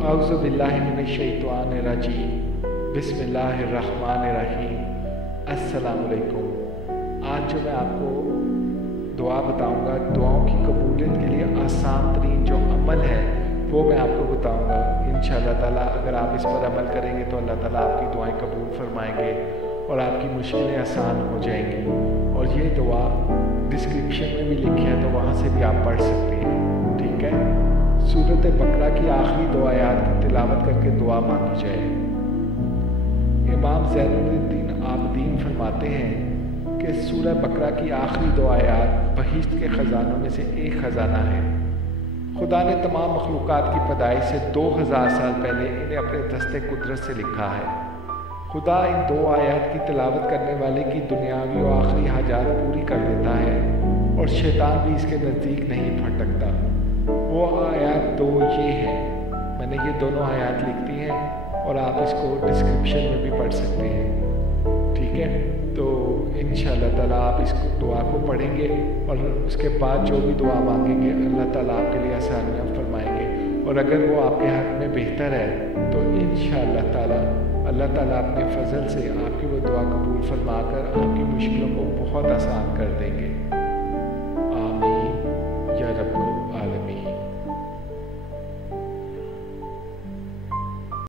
औज़ु बिल्लाहि मिनश्शैतानिर्रजीम बिस्मिल्लाहिर्रहमानिर्रहीम। अस्सलामु अलैकुम। आज जो मैं आपको दुआ बताऊंगा, दुआओं की कबूलियत के लिए आसान तरीन जो अमल है वो मैं आपको बताऊंगा। इंशाअल्लाह ताला अगर आप इस पर अमल करेंगे तो अल्लाह ताला आपकी दुआएं कबूल फरमाएंगे और आपकी मुश्किलें आसान हो जाएंगी। और ये दुआ डिस्क्रिप्शन में भी लिखी है, तो वहाँ से भी आप पढ़ सकते हैं। ठीक है। सूरत बकरा की आखिरी दो आयात की तिलावत करके दुआ मांगी जाए। इमाम ज़ैनुद्दीन आबदीन फरमाते हैं कि सूरह बकरा की आखिरी दो आयात बहिश्त के ख़जानों में से एक ख़जाना है। खुदा ने तमाम मखलूक़ात की पैदाइश से 2000 साल पहले इन्हें अपने दस्ते कुदरत से लिखा है। खुदा इन दो आयात की तिलावत करने वाले की दुनियावी और आखिरी हाजात पूरी कर देता है और शैतान भी इसके नज़दीक नहीं फटकता। वो आयात दो ये हैं, मैंने ये दोनों आयात लिख दी हैं और आप इसको डिस्क्रिप्शन में भी पढ़ सकते हैं। ठीक है। तो इंशाअल्लाह ताला आप इस दुआ को पढ़ेंगे और उसके बाद जो भी दुआ मांगेंगे अल्लाह ताला आपके लिए आसानियाँ फरमाएंगे। और अगर वो आपके हक़ में बेहतर है तो इंशाअल्लाह ताला अल्लाह ताला अपने फजल से आपकी वो दुआ कबूल फरमाकर आपकी मुश्किलों को बहुत आसान कर देंगे।